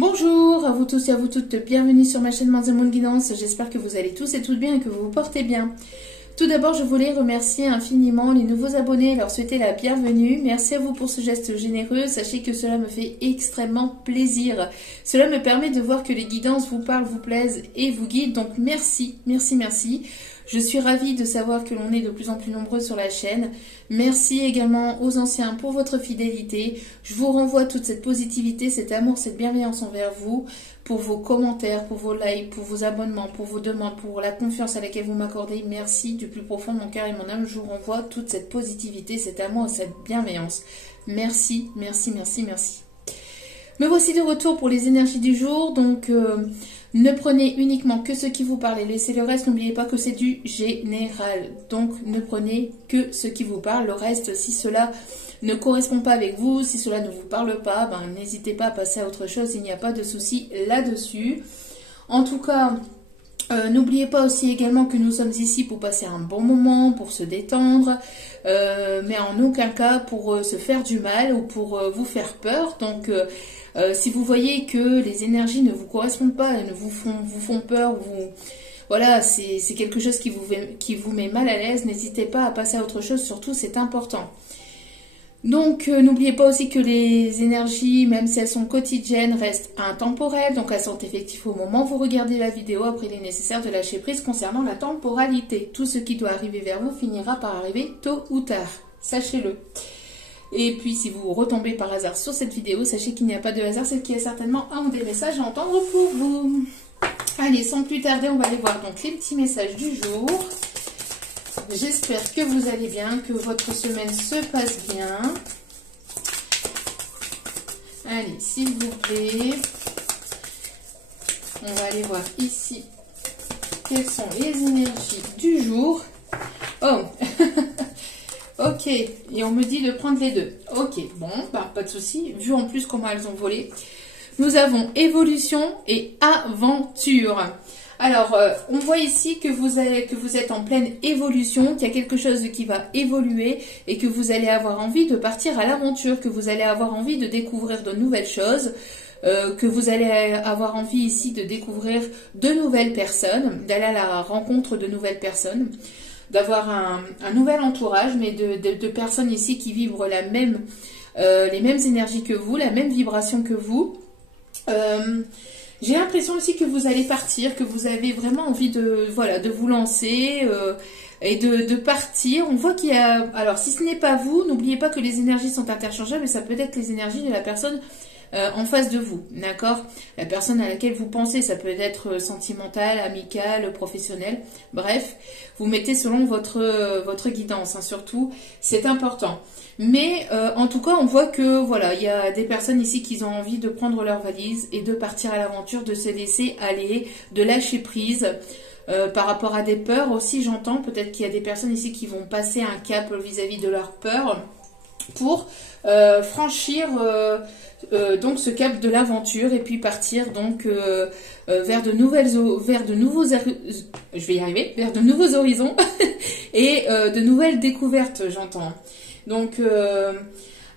Bonjour à vous tous et à vous toutes, bienvenue sur ma chaîne Mademoiselle Moon Guidance. J'espère que vous allez tous et toutes bien et que vous vous portez bien. Tout d'abord, je voulais remercier infiniment les nouveaux abonnés et leur souhaiter la bienvenue. Merci à vous pour ce geste généreux. Sachez que cela me fait extrêmement plaisir. Cela me permet de voir que les guidances vous parlent, vous plaisent et vous guident. Donc merci, merci, merci. Je suis ravie de savoir que l'on est de plus en plus nombreux sur la chaîne. Merci également aux anciens pour votre fidélité. Je vous renvoie toute cette positivité, cet amour, cette bienveillance envers vous, pour vos commentaires, pour vos likes, pour vos abonnements, pour vos demandes, pour la confiance à laquelle vous m'accordez. Merci du plus profond de mon cœur et de mon âme. Je vous renvoie toute cette positivité, cet amour et cette bienveillance. Merci, merci, merci, merci. Me voici de retour pour les énergies du jour. Donc, ne prenez uniquement que ce qui vous parle et laissez le reste. N'oubliez pas que c'est du général. Donc, ne prenez que ce qui vous parle. Le reste, si cela ne correspond pas avec vous, si cela ne vous parle pas, ben, n'hésitez pas à passer à autre chose. Il n'y a pas de souci là-dessus. En tout cas, n'oubliez pas aussi également que nous sommes ici pour passer un bon moment, pour se détendre, mais en aucun cas pour se faire du mal ou pour vous faire peur. Donc, si vous voyez que les énergies ne vous correspondent pas et ne vous font peur, voilà, c'est quelque chose qui vous met mal à l'aise, n'hésitez pas à passer à autre chose, surtout c'est important. Donc, n'oubliez pas aussi que les énergies, même si elles sont quotidiennes, restent intemporelles. Donc, elles sont effectives au moment où vous regardez la vidéo. Après, il est nécessaire de lâcher prise concernant la temporalité. Tout ce qui doit arriver vers vous finira par arriver tôt ou tard. Sachez-le. Et puis, si vous retombez par hasard sur cette vidéo, sachez qu'il n'y a pas de hasard. C'est qu'il y a certainement un ou des messages à entendre pour vous. Allez, sans plus tarder, on va aller voir donc les petits messages du jour. J'espère que vous allez bien, que votre semaine se passe bien. Allez, s'il vous plaît. On va aller voir ici quelles sont les énergies du jour. Oh, ok. Et on me dit de prendre les deux. Ok, bon, bah, pas de souci. Vu en plus comment elles ont volé. Nous avons évolution et aventure. Alors, on voit ici que vous êtes en pleine évolution, qu'il y a quelque chose qui va évoluer et que vous allez avoir envie de partir à l'aventure, que vous allez avoir envie de découvrir de nouvelles choses, que vous allez avoir envie ici de découvrir de nouvelles personnes, d'aller à la rencontre de nouvelles personnes, d'avoir un nouvel entourage, mais de personnes ici qui vivent les mêmes énergies que vous, la même vibration que vous. J'ai l'impression aussi que vous allez partir, que vous avez vraiment envie de vous lancer et de partir. On voit qu'il y a... Alors, si ce n'est pas vous, n'oubliez pas que les énergies sont interchangeables et ça peut être les énergies de la personne en face de vous, d'accord? La personne à laquelle vous pensez, ça peut être sentimental, amical, professionnel. Bref, vous mettez selon votre guidance, hein, surtout, c'est important. Mais en tout cas, on voit que voilà, il y a des personnes ici qui ont envie de prendre leur valise et de partir à l'aventure, de se laisser aller, de lâcher prise. Par rapport à des peurs aussi, j'entends, peut-être qu'il y a des personnes ici qui vont passer un cap vis-à-vis de leurs peurs pour franchir donc ce cap de l'aventure et puis partir donc vers de nouveaux horizons et de nouvelles découvertes, j'entends. Donc,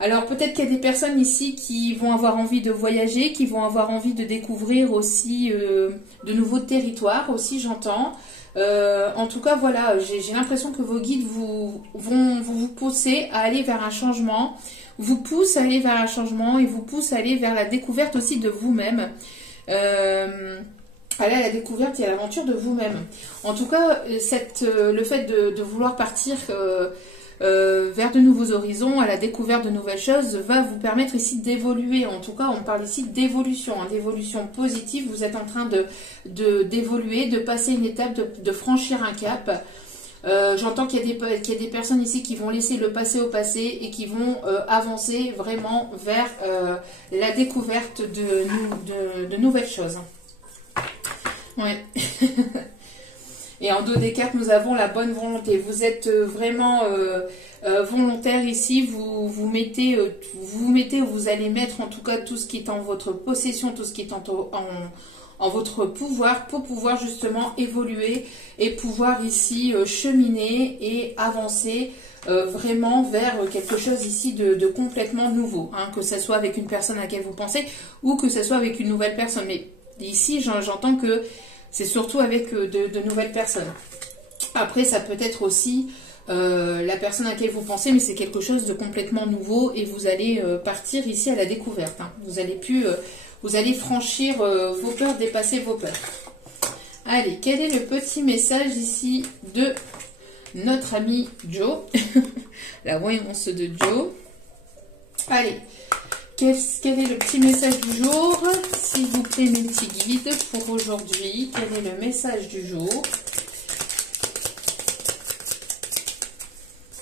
alors peut-être qu'il y a des personnes ici qui vont avoir envie de voyager, qui vont avoir envie de découvrir aussi de nouveaux territoires, aussi j'entends. En tout cas, voilà, j'ai l'impression que vos guides vont vous pousser à aller vers un changement, vous poussent à aller vers un changement et vous poussent à aller vers la découverte aussi de vous-même. Aller à la découverte et à l'aventure de vous-même. En tout cas, le fait de vouloir partir... vers de nouveaux horizons, à la découverte de nouvelles choses, va vous permettre ici d'évoluer. En tout cas, on parle ici d'évolution, hein, d'évolution positive. Vous êtes en train d'évoluer, de passer une étape, de franchir un cap. J'entends qu'il y a des personnes ici qui vont laisser le passé au passé et qui vont avancer vraiment vers la découverte de nouvelles choses. Ouais. Et en dos des cartes, nous avons la bonne volonté. Vous êtes vraiment volontaire ici. Vous mettez où vous allez mettre en tout cas tout ce qui est en votre possession, tout ce qui est en votre pouvoir pour pouvoir justement évoluer et pouvoir ici cheminer et avancer vraiment vers quelque chose ici de complètement nouveau, hein, que ce soit avec une personne à laquelle vous pensez ou que ce soit avec une nouvelle personne. Mais ici, j'entends que c'est surtout avec de nouvelles personnes. Après, ça peut être aussi la personne à laquelle vous pensez, mais c'est quelque chose de complètement nouveau et vous allez partir ici à la découverte. Hein. Vous allez franchir vos peurs, dépasser vos peurs. Allez, quel est le petit message ici de notre ami Joe? La voyance de Joe. Allez, quel est le petit message du jour? S'il vous plaît, mes petits guides, pour aujourd'hui, quel est le message du jour?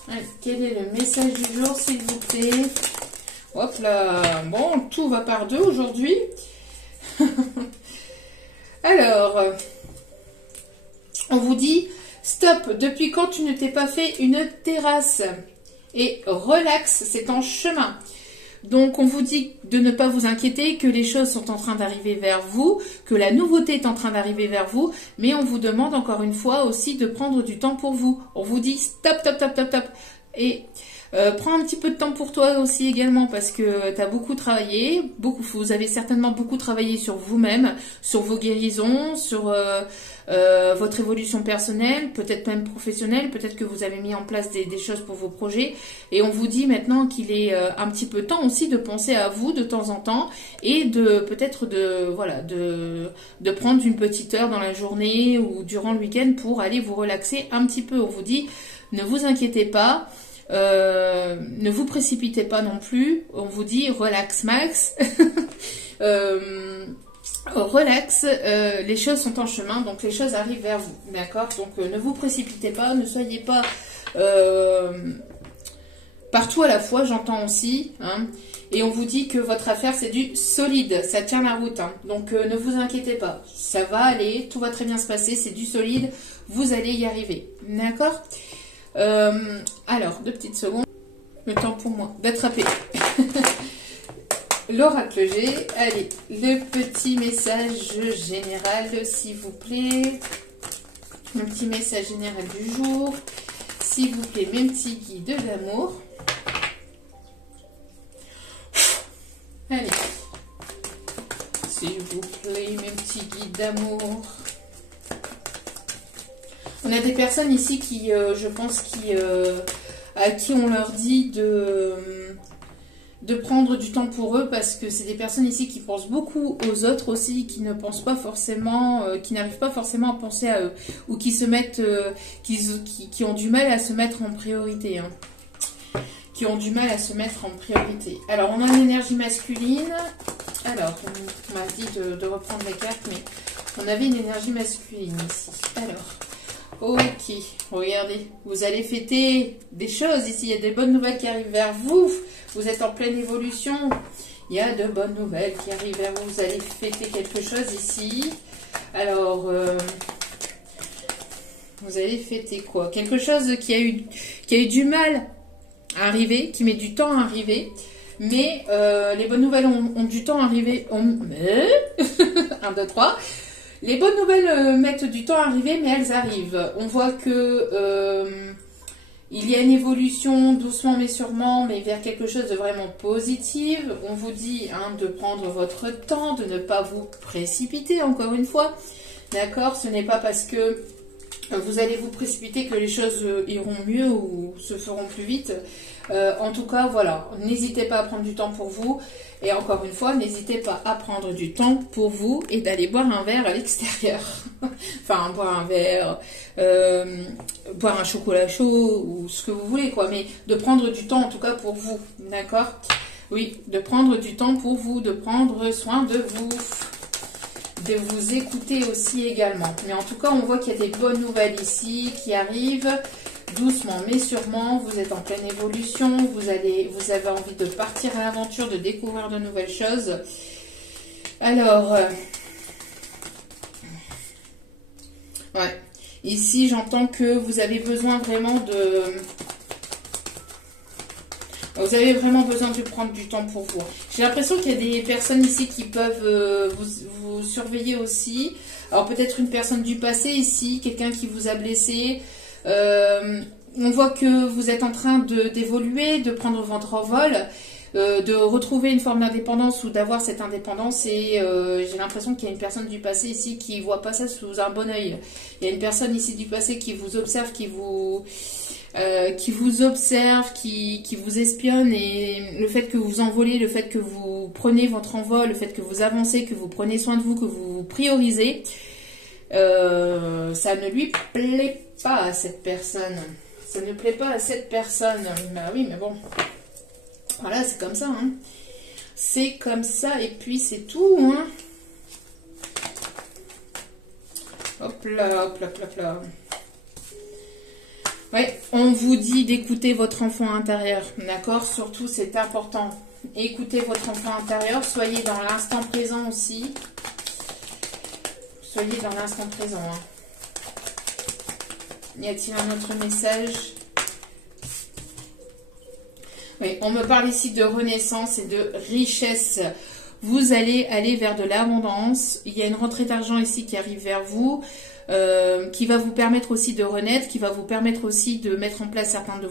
Allez, quel est le message du jour, s'il vous plaît? Hop là, bon, tout va par deux aujourd'hui. Alors, on vous dit, stop, depuis quand tu ne t'es pas fait une terrasse? Et relax, c'est en chemin. Donc, on vous dit de ne pas vous inquiéter, que les choses sont en train d'arriver vers vous, que la nouveauté est en train d'arriver vers vous, mais on vous demande encore une fois aussi de prendre du temps pour vous. On vous dit stop, stop, stop, stop, stop. Et prends un petit peu de temps pour toi aussi également parce que tu as beaucoup travaillé, vous avez certainement beaucoup travaillé sur vous-même, sur vos guérisons, sur votre évolution personnelle, peut-être même professionnelle, peut-être que vous avez mis en place des choses pour vos projets et on vous dit maintenant qu'il est un petit peu temps aussi de penser à vous de temps en temps et de peut-être de prendre une petite heure dans la journée ou durant le week-end pour aller vous relaxer un petit peu. On vous dit ne vous inquiétez pas. Ne vous précipitez pas non plus. On vous dit relax max. Relax, les choses sont en chemin, donc les choses arrivent vers vous. D'accord? Donc ne vous précipitez pas, ne soyez pas partout à la fois, j'entends aussi. Hein, et on vous dit que votre affaire c'est du solide, ça tient la route. Hein, donc ne vous inquiétez pas, ça va aller, tout va très bien se passer, c'est du solide, vous allez y arriver. D'accord? Alors, 2 petites secondes. Le temps pour moi d'attraper l'oracle G. Allez, le petit message général, s'il vous plaît. Le petit message général du jour. S'il vous plaît, mes petits guides d'amour. Allez. S'il vous plaît, mes petits guides d'amour. On a des personnes ici qui, je pense, à qui on leur dit de prendre du temps pour eux parce que c'est des personnes ici qui pensent beaucoup aux autres aussi, qui ne pensent pas forcément, qui n'arrivent pas forcément à penser à eux ou qui se mettent, qui ont du mal à se mettre en priorité. Hein. Qui ont du mal à se mettre en priorité. Alors, on a une énergie masculine. Alors, on m'a dit de reprendre les cartes, mais on avait une énergie masculine ici. Alors... Ok, regardez, vous allez fêter des choses ici, il y a des bonnes nouvelles qui arrivent vers vous, vous êtes en pleine évolution, il y a de bonnes nouvelles qui arrivent vers vous, vous allez fêter quelque chose ici, alors, vous allez fêter quoi? Quelque chose qui a eu du mal à arriver, qui met du temps à arriver, mais les bonnes nouvelles ont du temps à arriver, 1, 2, 3... Les bonnes nouvelles mettent du temps à arriver, mais elles arrivent. On voit que il y a une évolution doucement mais sûrement, mais vers quelque chose de vraiment positif. On vous dit de prendre votre temps, de ne pas vous précipiter, encore une fois. D'accord? Ce n'est pas parce que vous allez vous précipiter que les choses iront mieux ou se feront plus vite. En tout cas, voilà, n'hésitez pas à prendre du temps pour vous. Et encore une fois, n'hésitez pas à prendre du temps pour vous et d'aller boire un verre à l'extérieur. Enfin, boire un verre, boire un chocolat chaud ou ce que vous voulez, quoi. Mais de prendre du temps, en tout cas, pour vous. D'accord? Oui, de prendre du temps pour vous, de prendre soin de vous. De vous écouter aussi également. Mais en tout cas, on voit qu'il y a des bonnes nouvelles ici qui arrivent. Doucement mais sûrement, vous êtes en pleine évolution, vous avez envie de partir à l'aventure, de découvrir de nouvelles choses. Alors, ouais, ici j'entends que vous avez besoin vraiment de... Vous avez vraiment besoin de prendre du temps pour vous. J'ai l'impression qu'il y a des personnes ici qui peuvent vous surveiller aussi. Alors peut-être une personne du passé ici, quelqu'un qui vous a blessé. On voit que vous êtes en train d'évoluer, de prendre votre envol, de retrouver une forme d'indépendance ou d'avoir cette indépendance. Et j'ai l'impression qu'il y a une personne du passé ici qui ne voit pas ça sous un bon œil. Il y a une personne ici du passé qui vous observe, qui vous observe, qui vous espionne, et le fait que vous envolez, le fait que vous prenez votre envol, le fait que vous avancez, que vous prenez soin de vous, que vous vous priorisez, ça ne lui plaît pas à cette personne. Ça ne plaît pas à cette personne. Bah oui, mais bon. Voilà, c'est comme ça. Hein. C'est comme ça, et puis c'est tout. Hein. Hop là, hop là, hop là, hop là. Ouais, on vous dit d'écouter votre enfant intérieur, d'accord? Surtout, c'est important. Écoutez votre enfant intérieur, soyez dans l'instant présent aussi. Soyez dans l'instant présent. Hein. Y a-t-il un autre message? Oui, on me parle ici de renaissance et de richesse. Vous allez aller vers de l'abondance. Il y a une rentrée d'argent ici qui arrive vers vous. Qui va vous permettre aussi de renaître, qui va vous permettre aussi de mettre en place certains de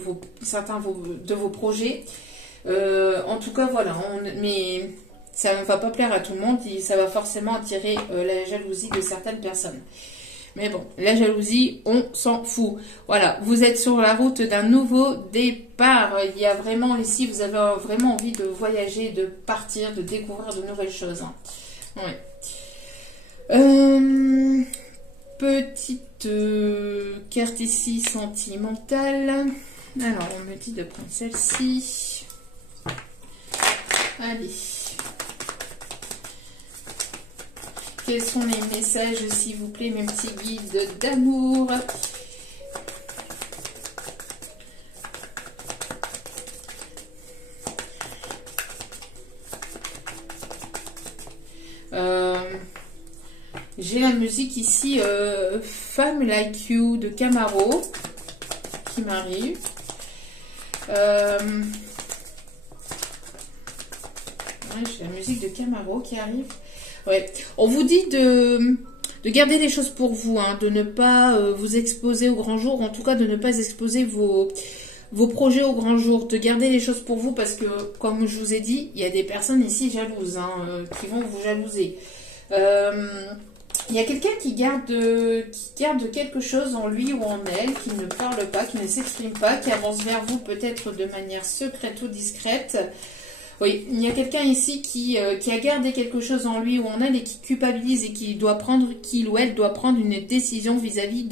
vos projets. En tout cas, voilà. Mais ça ne va pas plaire à tout le monde. Ça va forcément attirer la jalousie de certaines personnes. Mais bon, la jalousie, on s'en fout. Voilà, vous êtes sur la route d'un nouveau départ. Il y a vraiment, ici, vous avez vraiment envie de voyager, de partir, de découvrir de nouvelles choses. Hein. Ouais. Petite carte ici sentimentale. Alors, on me dit de prendre celle-ci. Allez. Quels sont les messages, s'il vous plaît, mes petits guides d'amour? J'ai la musique ici, Femme Like You de Camaro, qui m'arrive. Ouais, j'ai la musique de Camaro qui arrive. Ouais. On vous dit de garder les choses pour vous, hein, de ne pas vous exposer au grand jour, en tout cas de ne pas exposer vos projets au grand jour, de garder les choses pour vous parce que, comme je vous ai dit, il y a des personnes ici jalouses, hein, qui vont vous jalouser. Il y a quelqu'un qui garde quelque chose en lui ou en elle, qui ne parle pas, qui ne s'exprime pas, qui avance vers vous peut-être de manière secrète ou discrète. Oui, il y a quelqu'un ici qui a gardé quelque chose en lui ou en elle et qui culpabilise et qu'il ou elle doit prendre une décision vis-à-vis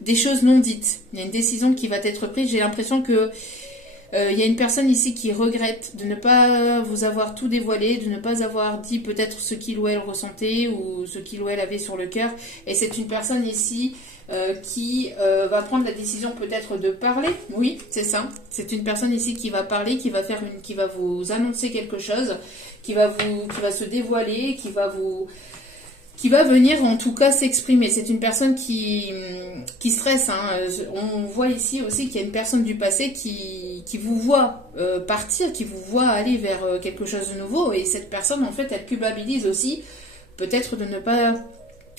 des choses non dites. Il y a une décision qui va être prise. J'ai l'impression que il y a une personne ici qui regrette de ne pas vous avoir tout dévoilé, de ne pas avoir dit peut-être ce qu'il ou elle ressentait ou ce qu'il ou elle avait sur le cœur. Et c'est une personne ici qui va prendre la décision peut-être de parler. Oui, c'est ça. C'est une personne ici qui va parler, qui va vous annoncer quelque chose, qui va se dévoiler, qui va venir en tout cas s'exprimer. C'est une personne qui stresse. Hein. On voit ici aussi qu'il y a une personne du passé qui vous voit partir, qui vous voit aller vers quelque chose de nouveau. Et cette personne, en fait, elle culpabilise aussi peut-être de ne pas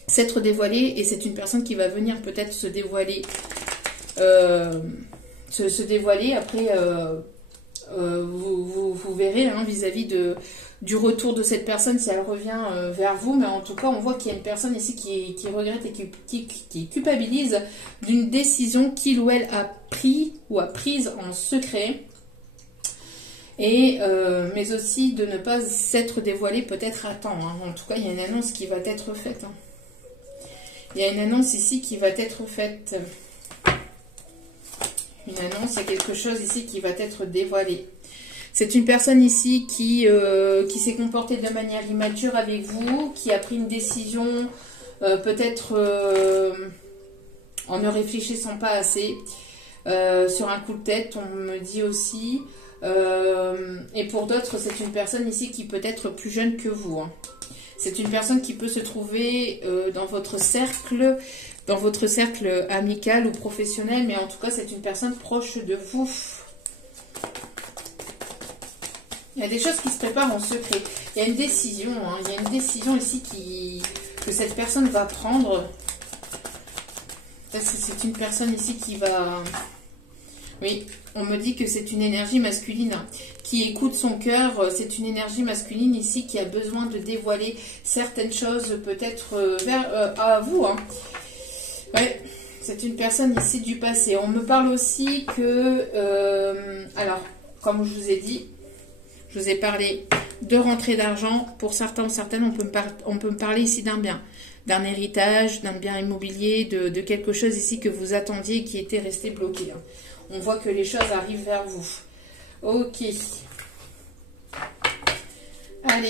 s'être dévoilée. Et c'est une personne qui va venir peut-être se dévoiler. Se dévoiler. Après, vous verrez hein, vis-à-vis du retour de cette personne si elle revient vers vous, mais en tout cas on voit qu'il y a une personne ici qui regrette et qui culpabilise d'une décision qu'il ou elle a pris ou a prise en secret, et mais aussi de ne pas s'être dévoilé peut-être à temps. Hein. En tout cas il y a une annonce qui va être faite. Hein. Il y a une annonce ici qui va être faite. Une annonce, il y a quelque chose ici qui va être dévoilé. C'est une personne ici qui s'est comportée de manière immature avec vous, qui a pris une décision peut-être en ne réfléchissant pas assez, sur un coup de tête, on me dit aussi. Et pour d'autres, c'est une personne ici qui peut être plus jeune que vous. Hein. C'est une personne qui peut se trouver dans votre cercle amical ou professionnel, mais en tout cas, c'est une personne proche de vous. Il y a des choses qui se préparent en secret. Il y a une décision, hein. Il y a une décision ici que cette personne va prendre. Parce que c'est une personne ici qui va... Oui, on me dit que c'est une énergie masculine hein, qui écoute son cœur. C'est une énergie masculine ici qui a besoin de dévoiler certaines choses peut-être à vous. Hein. Ouais, c'est une personne ici du passé. On me parle aussi que... alors, comme je vous ai dit, je vous ai parlé de rentrée d'argent. Pour certains ou certaines, on peut me parler ici d'un bien, d'un héritage, d'un bien immobilier, de quelque chose ici que vous attendiez et qui était resté bloqué. Hein. On voit que les choses arrivent vers vous. Ok. Allez.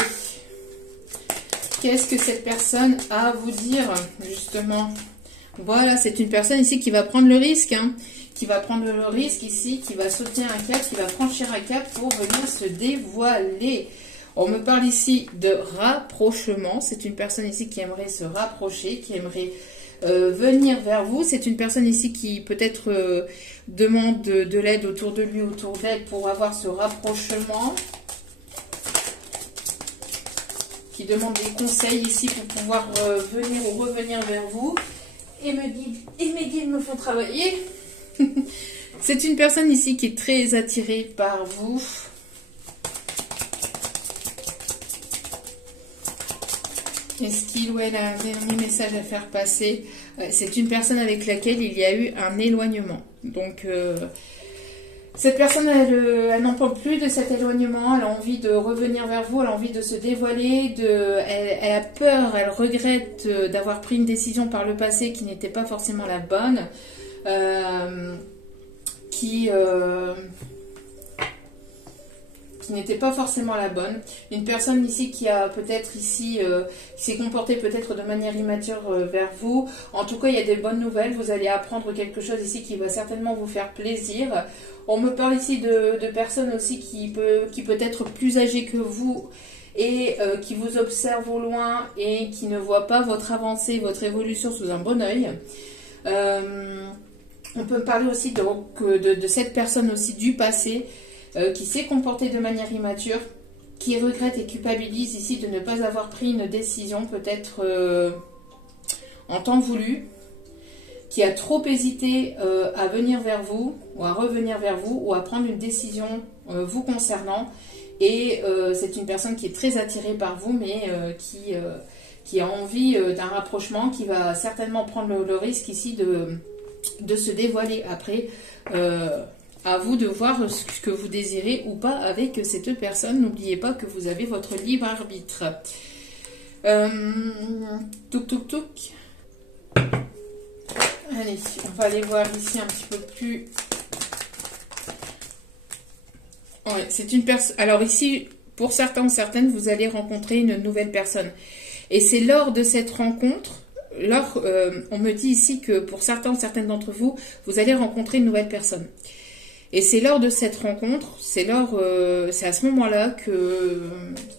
Qu'est-ce que cette personne a à vous dire, justement? Voilà, c'est une personne ici qui va prendre le risque, hein, qui va prendre le risque ici, qui va sauter un cap, qui va franchir un cap pour venir se dévoiler. On me parle ici de rapprochement. C'est une personne ici qui aimerait se rapprocher, qui aimerait venir vers vous. C'est une personne ici qui peut-être demande de l'aide autour de lui, autour d'elle pour avoir ce rapprochement. Qui demande des conseils ici pour pouvoir venir ou revenir vers vous. Et mes guides me font travailler. C'est une personne ici qui est très attirée par vous. Est-ce qu'il ou elle a un dernier message à faire passer? C'est une personne avec laquelle il y a eu un éloignement. Donc, cette personne, elle n'en peut plus de cet éloignement. Elle a envie de revenir vers vous. Elle a envie de se dévoiler. Elle a peur, elle regrette d'avoir pris une décision par le passé qui n'était pas forcément la bonne. Qui n'était pas forcément la bonne. Une personne ici qui a peut-être ici, qui s'est comportée peut-être de manière immature vers vous. En tout cas, il y a des bonnes nouvelles. Vous allez apprendre quelque chose ici qui va certainement vous faire plaisir. On me parle ici de personnes aussi qui peut être plus âgées que vous et qui vous observent au loin et qui ne voient pas votre avancée, votre évolution sous un bon œil. On peut me parler aussi de cette personne aussi du passé qui s'est comportée de manière immature, qui regrette et culpabilise ici de ne pas avoir pris une décision peut-être en temps voulu, qui a trop hésité à venir vers vous ou à revenir vers vous ou à prendre une décision vous concernant. Et c'est une personne qui est très attirée par vous mais qui a envie d'un rapprochement, qui va certainement prendre le risque ici de se dévoiler après. À vous de voir ce que vous désirez ou pas avec cette personne. N'oubliez pas que vous avez votre libre arbitre. Touk touk touk. Allez, on va aller voir ici un petit peu plus. Ouais, c'est une personne. Alors ici, pour certains ou certaines, vous allez rencontrer une nouvelle personne. Et c'est lors de cette rencontre, on me dit ici que pour certains ou certaines d'entre vous, vous allez rencontrer une nouvelle personne. Et c'est lors de cette rencontre, c'est à ce moment-là qu'il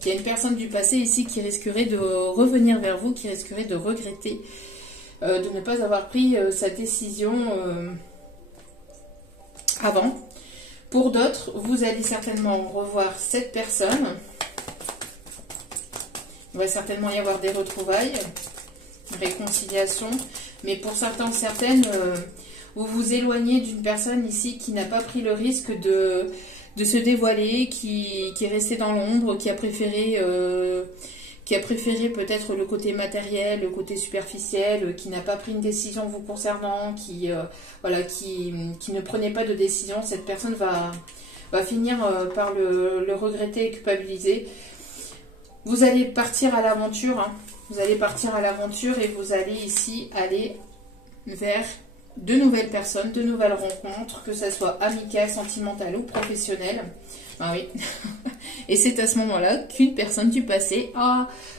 y a une personne du passé ici qui risquerait de revenir vers vous, qui risquerait de regretter de ne pas avoir pris sa décision avant. Pour d'autres, vous allez certainement revoir cette personne. Il va certainement y avoir des retrouvailles, réconciliation. Mais pour certains ou certaines... vous vous éloignez d'une personne ici qui n'a pas pris le risque de se dévoiler, qui est restée dans l'ombre, qui a préféré peut-être le côté matériel, le côté superficiel, qui n'a pas pris une décision vous concernant, qui ne prenait pas de décision. Cette personne va finir par le regretter et culpabiliser. Vous allez partir à l'aventure, hein. Vous allez partir à l'aventure et vous allez ici aller vers de nouvelles personnes, de nouvelles rencontres, que ce soit amicales, sentimentales ou professionnelles. Ah oui. Et c'est à ce moment-là qu'une personne du passé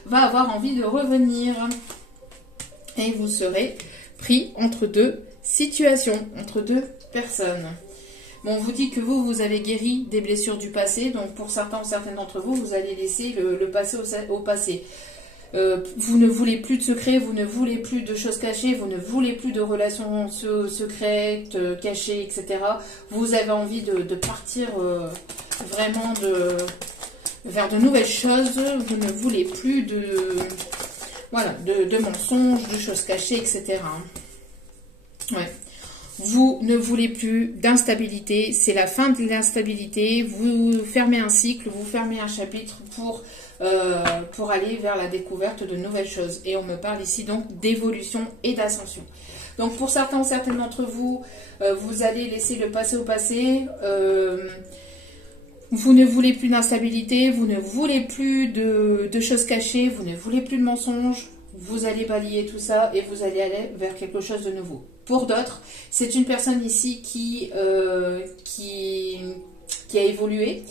va avoir envie de revenir. Et vous serez pris entre deux situations, entre deux personnes. Bon, on vous dit que vous avez guéri des blessures du passé. Donc pour certains ou certaines d'entre vous, vous allez laisser le passé au passé. Vous ne voulez plus de secrets, vous ne voulez plus de choses cachées, vous ne voulez plus de relations secrètes, cachées, etc. Vous avez envie de partir vraiment vers de nouvelles choses. Vous ne voulez plus voilà, de mensonges, de choses cachées, etc. Ouais. Vous ne voulez plus d'instabilité. C'est la fin de l'instabilité. Vous fermez un cycle, vous fermez un chapitre pour aller vers la découverte de nouvelles choses. Et on me parle ici donc d'évolution et d'ascension. Donc pour certains ou certaines d'entre vous, vous allez laisser le passé au passé. Vous ne voulez plus d'instabilité, vous ne voulez plus de choses cachées, vous ne voulez plus de mensonges. Vous allez balayer tout ça et vous allez aller vers quelque chose de nouveau. Pour d'autres, c'est une personne ici qui a évolué,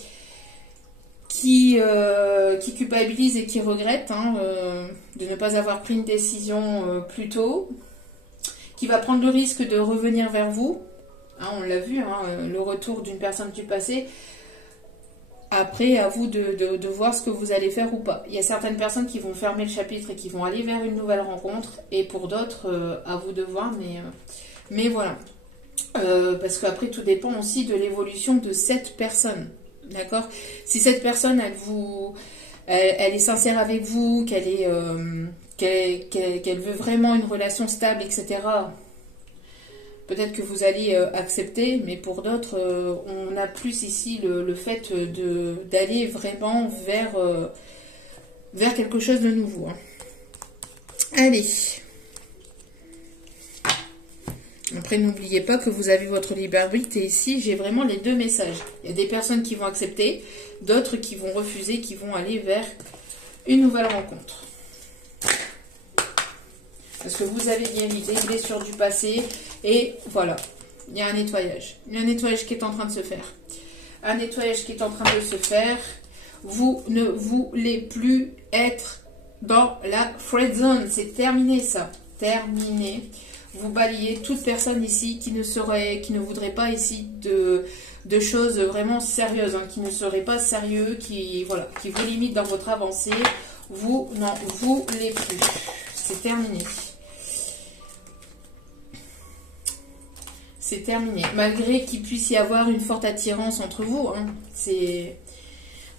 qui culpabilise et qui regrette de ne pas avoir pris une décision plus tôt, qui va prendre le risque de revenir vers vous. On l'a vu, le retour d'une personne du passé. Après, à vous de voir ce que vous allez faire ou pas. Il y a certaines personnes qui vont fermer le chapitre et qui vont aller vers une nouvelle rencontre. Et pour d'autres, à vous de voir. Mais voilà. Parce qu'après, tout dépend aussi de l'évolution de cette personne. D'accord? Si cette personne, elle est sincère avec vous, qu'elle veut vraiment une relation stable, etc., peut-être que vous allez accepter, mais pour d'autres, on a plus ici le fait d'aller vraiment vers quelque chose de nouveau. Allez. Après, n'oubliez pas que vous avez votre libre arbitre. Et ici, j'ai vraiment les deux messages. Il y a des personnes qui vont accepter, d'autres qui vont refuser, qui vont aller vers une nouvelle rencontre. Parce que vous avez bien mis des blessures du passé. Et voilà, il y a un nettoyage. Il y a un nettoyage qui est en train de se faire. Un nettoyage qui est en train de se faire. Vous ne voulez plus être dans la friend zone. C'est terminé ça. Terminé. Vous balayez toute personne ici qui ne voudrait pas ici de choses vraiment sérieuses. Qui ne serait pas sérieux, qui vous limite dans votre avancée. Vous n'en voulez plus. C'est terminé. C'est terminé. Malgré qu'il puisse y avoir une forte attirance entre vous,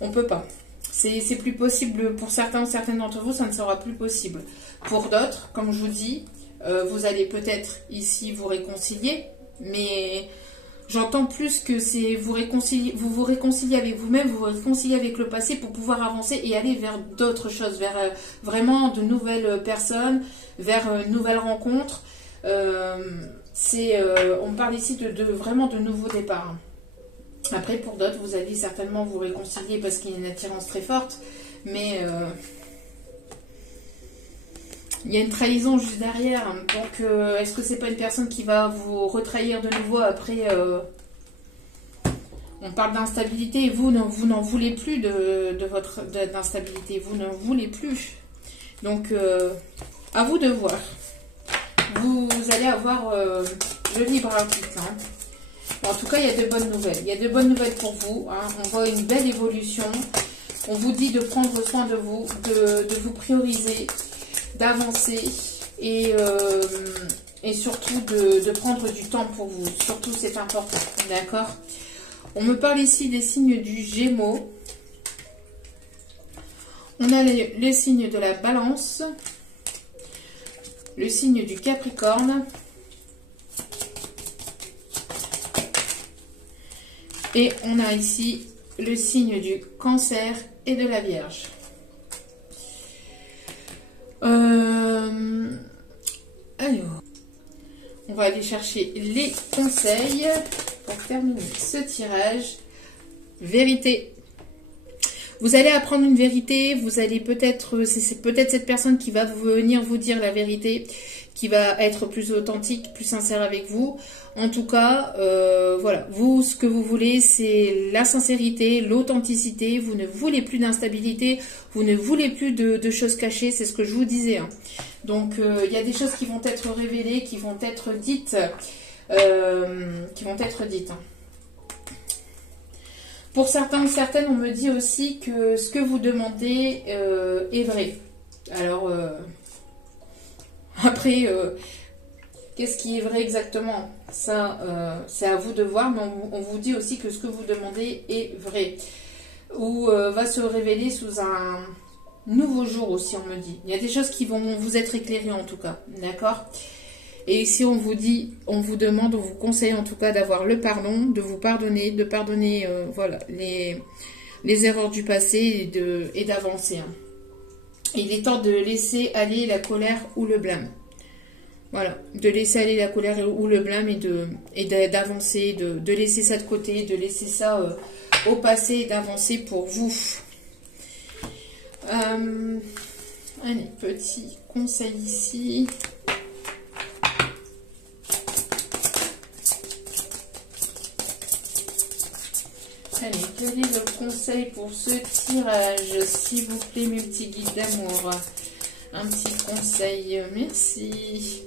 on peut pas. C'est plus possible pour certains ou certaines d'entre vous, ça ne sera plus possible. Pour d'autres, comme je vous dis, vous allez peut-être ici vous réconcilier, mais j'entends plus que c'est vous vous réconciliez avec vous-même, vous vous réconciliez avec le passé pour pouvoir avancer et aller vers d'autres choses, vers vraiment de nouvelles personnes, vers une nouvelle rencontre. On parle ici vraiment de nouveaux départs. Après, pour d'autres, vous allez certainement vous réconcilier parce qu'il y a une attirance très forte, mais il y a une trahison juste derrière. Donc, est-ce que c'est pas une personne qui va vous retrahir de nouveau après on parle d'instabilité et vous n'en voulez plus d'instabilité. Vous n'en voulez plus. Donc, à vous de voir. Vous allez avoir le libre arbitre. En tout cas, il y a de bonnes nouvelles. Il y a de bonnes nouvelles pour vous. On voit une belle évolution. On vous dit de prendre soin de vous, de vous prioriser, d'avancer et surtout de prendre du temps pour vous. Surtout, c'est important. D'accord? On me parle ici des signes du Gémeaux. On a les signes de la Balance. Le signe du Capricorne. Et on a ici le signe du Cancer et de la Vierge. Alors, on va aller chercher les conseils pour terminer ce tirage. Vérité. Vous allez apprendre une vérité, vous allez peut-être, c'est peut-être cette personne qui va venir vous dire la vérité, qui va être plus authentique, plus sincère avec vous. En tout cas, voilà, vous, ce que vous voulez, c'est la sincérité, l'authenticité. Vous ne voulez plus d'instabilité, vous ne voulez plus de choses cachées, c'est ce que je vous disais. Donc, il y a des choses qui vont être révélées, qui vont être dites, Pour certains ou certaines, on me dit aussi que ce que vous demandez est vrai. Alors, après, qu'est-ce qui est vrai exactement? Ça, c'est à vous de voir, mais on vous dit aussi que ce que vous demandez est vrai. ou va se révéler sous un nouveau jour aussi, on me dit. Il y a des choses qui vont vous être éclairées en tout cas, d'accord? Et ici, on vous dit, on vous demande, on vous conseille en tout cas d'avoir le pardon, de vous pardonner, de pardonner voilà, les erreurs du passé et d'avancer. Hein. Il est temps de laisser aller la colère ou le blâme. Voilà, de laisser aller la colère ou le blâme et d'avancer, de laisser ça de côté, de laisser ça au passé et d'avancer pour vous. Allez, petit conseil ici. Allez, quel est le conseil pour ce tirage, s'il vous plaît, mes petits guides d'amour? Un petit conseil, merci.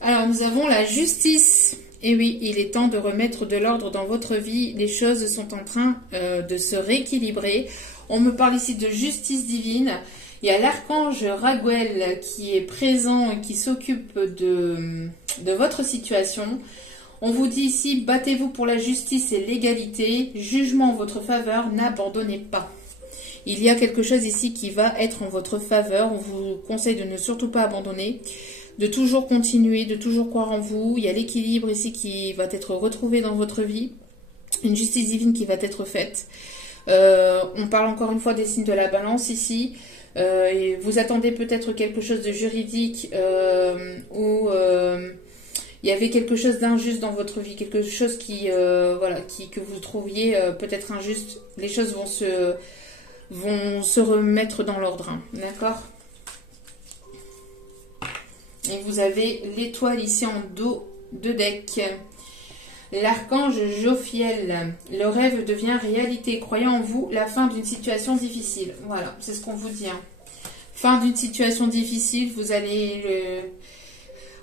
Alors, nous avons la justice. Et oui, il est temps de remettre de l'ordre dans votre vie. Les choses sont en train de se rééquilibrer. On me parle ici de justice divine. Il y a l'archange Raguel qui est présent et qui s'occupe de votre situation. On vous dit ici, battez-vous pour la justice et l'égalité. Jugement en votre faveur, n'abandonnez pas. Il y a quelque chose ici qui va être en votre faveur. On vous conseille de ne surtout pas abandonner, de toujours continuer, de toujours croire en vous. Il y a l'équilibre ici qui va être retrouvé dans votre vie. Une justice divine qui va être faite. On parle encore une fois des signes de la balance ici. Et vous attendez peut-être quelque chose de juridique ou... il y avait quelque chose d'injuste dans votre vie, quelque chose que vous trouviez peut-être injuste. Les choses vont se remettre dans l'ordre, hein, d'accord? Et vous avez l'étoile ici en dos de deck. L'archange Jophiel, le rêve devient réalité. Croyez en vous, la fin d'une situation difficile. Voilà, c'est ce qu'on vous dit. Hein. Fin d'une situation difficile, vous allez...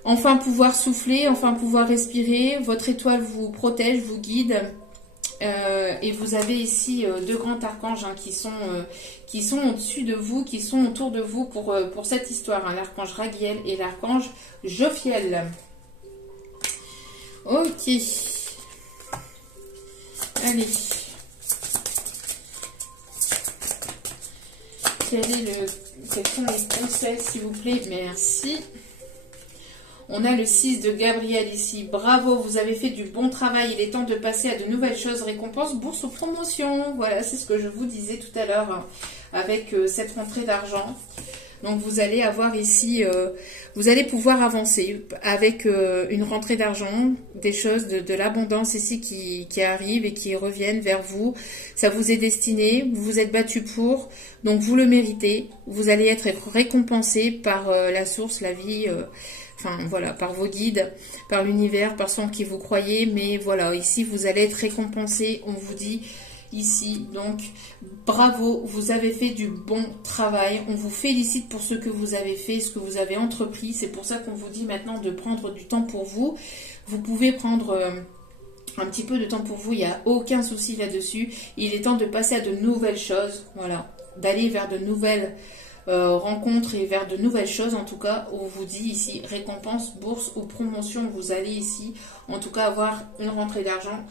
enfin pouvoir souffler, enfin pouvoir respirer. Votre étoile vous protège, vous guide. Et vous avez ici deux grands archanges hein, qui sont au-dessus de vous, qui sont autour de vous pour cette histoire. Hein, l'archange Raguel et l'archange Jophiel. Ok. Allez. Quels sont les conseils, s'il vous plaît? Merci. On a le 6 de Gabriel ici. Bravo, vous avez fait du bon travail. Il est temps de passer à de nouvelles choses. Récompense, bourse ou promotion. Voilà, c'est ce que je vous disais tout à l'heure hein, avec cette rentrée d'argent. Donc, vous allez avoir ici, vous allez pouvoir avancer avec une rentrée d'argent, des choses, de l'abondance ici qui arrivent et qui reviennent vers vous. Ça vous est destiné, vous vous êtes battu pour, donc vous le méritez. Vous allez être récompensé par la source, la vie... enfin, voilà, par vos guides, par l'univers, par ceux en qui vous croyez. Mais voilà, ici, vous allez être récompensé. On vous dit ici, donc, bravo, vous avez fait du bon travail. On vous félicite pour ce que vous avez fait, ce que vous avez entrepris. C'est pour ça qu'on vous dit maintenant de prendre du temps pour vous. Vous pouvez prendre... un petit peu de temps pour vous, il n'y a aucun souci là-dessus. Il est temps de passer à de nouvelles choses, voilà, d'aller vers de nouvelles rencontres et vers de nouvelles choses. En tout cas, on vous dit ici récompense, bourse ou promotion. Vous allez ici, en tout cas, avoir une rentrée d'argent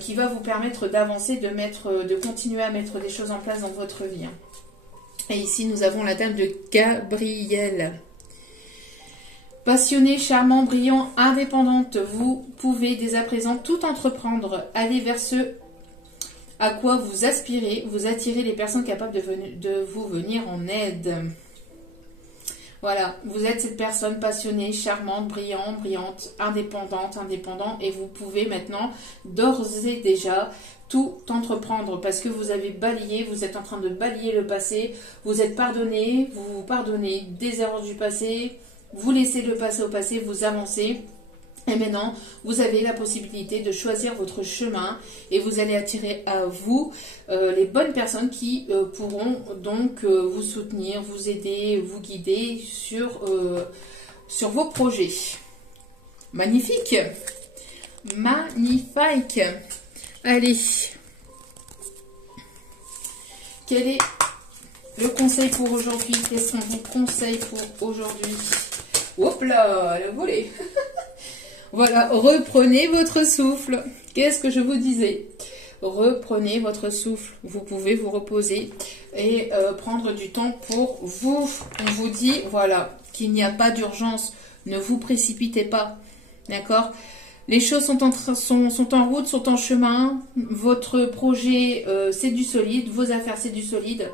qui va vous permettre d'avancer, de continuer à mettre des choses en place dans votre vie. Hein. Et ici, nous avons la dame de Gabriel. Passionné, charmant, brillant, indépendante, vous pouvez dès à présent tout entreprendre. Aller vers ce à quoi vous aspirez, vous attirez les personnes capables de vous venir en aide. Voilà, vous êtes cette personne passionnée, charmante, brillante, indépendant, et vous pouvez maintenant d'ores et déjà tout entreprendre parce que vous avez balayé, vous êtes en train de balayer le passé, vous êtes pardonné, vous pardonnez des erreurs du passé, vous laissez le passé au passé, vous avancez. Et maintenant, vous avez la possibilité de choisir votre chemin et vous allez attirer à vous les bonnes personnes qui pourront donc vous soutenir, vous aider, vous guider sur vos projets. Magnifique! Magnifique! Allez! Quel est le conseil pour aujourd'hui? Quels sont vos conseils pour aujourd'hui? Hop là, le volet! Voilà, reprenez votre souffle. Qu'est-ce que je vous disais? reprenez votre souffle. Vous pouvez vous reposer et prendre du temps pour vous. On vous dit, voilà, qu'il n'y a pas d'urgence. Ne vous précipitez pas. D'accord? Les choses sont en route, sont en chemin. Votre projet, c'est du solide. Vos affaires, c'est du solide.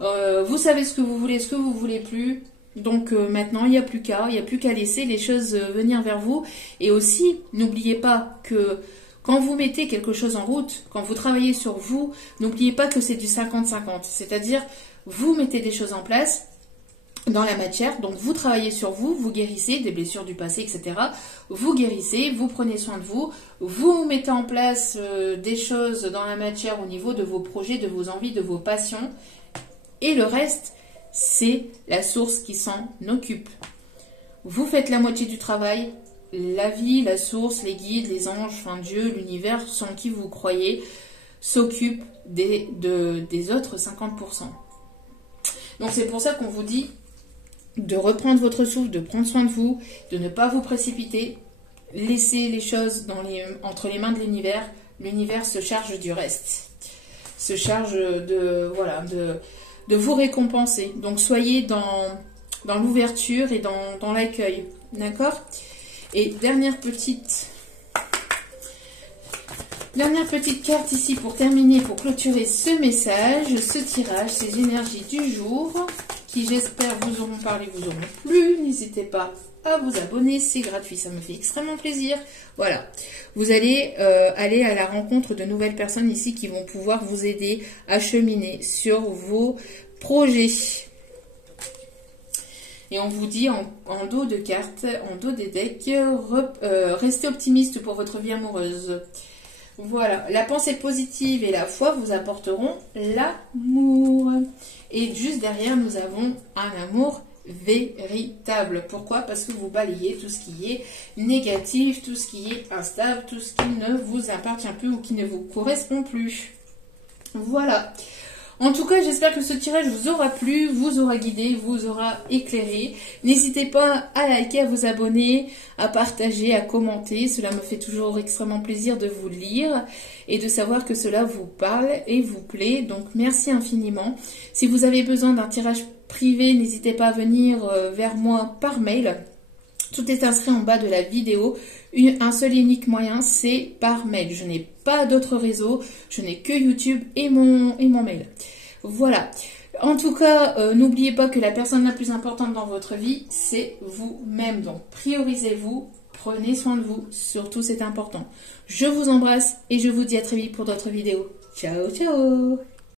Vous savez ce que vous voulez, ce que vous voulez plus. Donc maintenant, il n'y a plus qu'à laisser les choses venir vers vous. Et aussi, n'oubliez pas que quand vous mettez quelque chose en route, quand vous travaillez sur vous, n'oubliez pas que c'est du 50-50. C'est-à-dire, vous mettez des choses en place dans la matière, donc vous travaillez sur vous, vous guérissez des blessures du passé, etc. Vous guérissez, vous prenez soin de vous, vous mettez en place des choses dans la matière au niveau de vos projets, de vos envies, de vos passions. Et le reste, c'est la source qui s'en occupe. Vous faites la moitié du travail, la vie, la source, les guides, les anges, enfin Dieu, l'univers, sans qui vous croyez, s'occupe des autres 50%. Donc c'est pour ça qu'on vous dit de reprendre votre souffle, de prendre soin de vous, de ne pas vous précipiter, laissez les choses entre les mains de l'univers. L'univers se charge du reste, se charge de vous récompenser. Donc soyez dans l'ouverture et dans l'accueil, d'accord? Et dernière petite carte ici pour terminer, pour clôturer ce message, ce tirage, ces énergies du jour, qui j'espère vous auront parlé, vous auront plu. N'hésitez pas à vous abonner, c'est gratuit, ça me fait extrêmement plaisir. Voilà, vous allez aller à la rencontre de nouvelles personnes ici qui vont pouvoir vous aider à cheminer sur vos projets. Et on vous dit en dos de cartes, en dos des decks, restez optimiste pour votre vie amoureuse. Voilà, la pensée positive et la foi vous apporteront l'amour. Et juste derrière, nous avons un amour véritable. Pourquoi? Parce que vous balayez tout ce qui est négatif, tout ce qui est instable, tout ce qui ne vous appartient plus ou qui ne vous correspond plus. Voilà. En tout cas, j'espère que ce tirage vous aura plu, vous aura guidé, vous aura éclairé. N'hésitez pas à liker, à vous abonner, à partager, à commenter. Cela me fait toujours extrêmement plaisir de vous lire et de savoir que cela vous parle et vous plaît. Donc, merci infiniment. Si vous avez besoin d'un tirage privé, n'hésitez pas à venir vers moi par mail. Tout est inscrit en bas de la vidéo. Un seul et unique moyen, c'est par mail. Je n'ai pas d'autres réseaux, je n'ai que YouTube et mon mail. Voilà. En tout cas, n'oubliez pas que la personne la plus importante dans votre vie, c'est vous-même. Donc, priorisez-vous, prenez soin de vous. Surtout, c'est important. Je vous embrasse et je vous dis à très vite pour d'autres vidéos. Ciao, ciao!